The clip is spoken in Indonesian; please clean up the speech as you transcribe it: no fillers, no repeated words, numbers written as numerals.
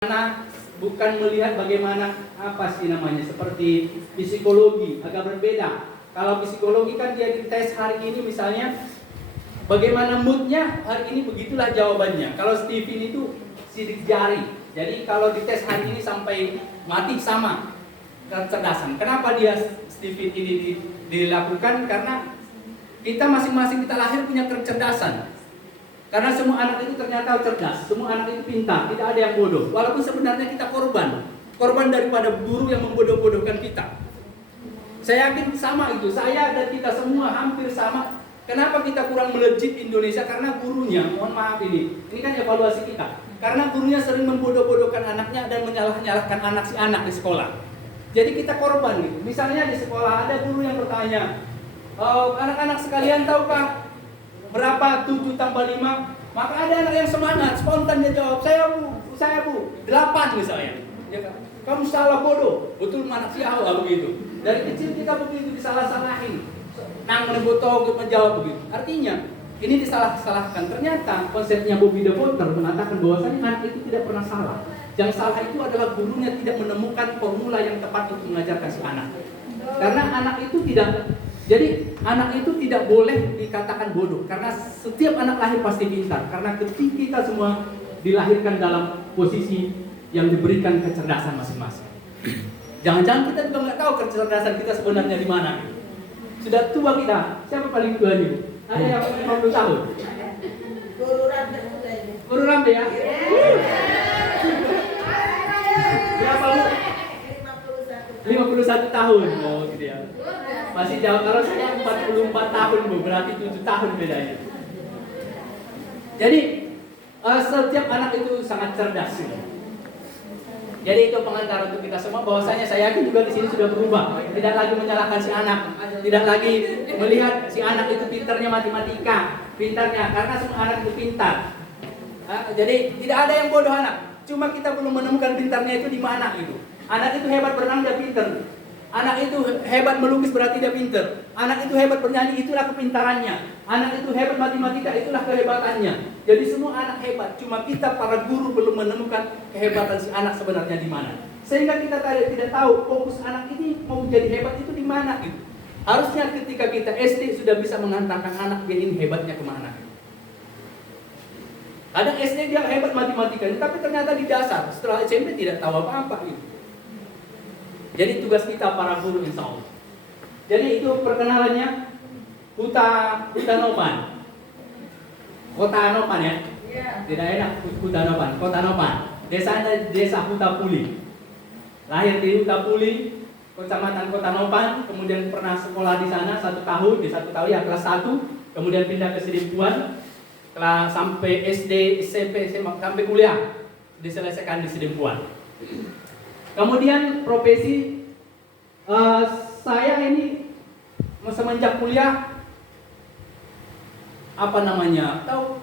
Karena bukan melihat bagaimana seperti psikologi agak berbeda. Kalau psikologi kan dia dites hari ini misalnya bagaimana moodnya hari ini, begitulah jawabannya. Kalau Stephen itu sidik jari. Jadi kalau dites hari ini sampai mati sama kecerdasan. Kenapa dia Stephen ini dilakukan? Karena kita masing-masing kita lahir punya kecerdasan. Karena semua anak itu ternyata cerdas, semua anak itu pintar, tidak ada yang bodoh. Walaupun sebenarnya kita korban daripada guru yang membodoh-bodohkan kita. Saya yakin sama itu, saya dan kita semua hampir sama. Kenapa kita kurang melejit Indonesia? Karena gurunya, mohon maaf ini kan evaluasi kita. Karena gurunya sering membodoh-bodohkan anaknya dan menyalah-nyalahkan anak di sekolah. Jadi kita korban gitu. Misalnya di sekolah ada guru yang bertanya, anak-anak sekalian tahukah berapa 7 tambah 5? Maka ada anak yang semangat, spontan dia jawab, saya bu, 8 misalnya. Ya kan? Kamu salah bodoh, betul mana siapa begitu. Dari kecil kita begitu disalah-salahin. Nang menebutong menjawab begitu. Artinya ini disalah-salahkan. Ternyata konsepnya Bobby De Botter mengatakan bahwasanya anak itu tidak pernah salah. Yang salah itu adalah gurunya tidak menemukan formula yang tepat untuk mengajarkan si anak. Karena anak itu anak itu tidak boleh dikatakan bodoh, karena setiap anak lahir pasti pintar. Karena ketika kita semua dilahirkan dalam posisi yang diberikan kecerdasan masing-masing. Jangan-jangan kita juga nggak tahu kecerdasan kita sebenarnya di mana. Sudah tua kita, siapa paling tua nih? Ada yang 50 tahun? Guru Rambe ya? Berapa bu? 51 tahun. Oh gitu ya. Masih jauh, kalau saya 44 tahun bu, berarti 7 tahun bedanya. Jadi setiap anak itu sangat cerdas. Jadi itu pengantar untuk kita semua bahwasanya saya yakin juga di sini sudah berubah. Tidak lagi menyalahkan si anak, tidak lagi melihat si anak itu pintarnya matematika, pintarnya karena semua anak itu pintar. Jadi tidak ada yang bodoh anak. Cuma kita belum menemukan pintarnya itu di mana itu. Anak itu hebat berenang dia pintar. Anak itu hebat melukis berarti dia pintar. Anak itu hebat bernyanyi, itulah kepintarannya. Anak itu hebat matematika, itulah kehebatannya. Jadi semua anak hebat. Cuma kita para guru belum menemukan kehebatan si anak sebenarnya di mana. Sehingga kita tidak tahu fokus anak ini mau jadi hebat itu di mana gitu. Harusnya ketika kita SD sudah bisa menghantarkan anak dia ini hebatnya kemana. Kadang SD dia hebat matematikanya, tapi ternyata di dasar setelah SMP tidak tahu apa-apa gitu. Jadi tugas kita para guru insya Allah. Jadi itu perkenalannya Huta Nopan. Kota Nopan ya? Tidak enak Huta Nopan. Kota Nopan. Desa Huta Puli. Lahir di Huta Puli, Kecamatan Kota Nopan. Kemudian pernah sekolah di sana 1 tahun. Di 1 tahun ya kelas 1. Kemudian pindah ke Sidimpuan. Kelas sampai SD, SMP, SMA, sampai kuliah diselesaikan di Sidimpuan. Kemudian profesi saya ini semenjak kuliah tahu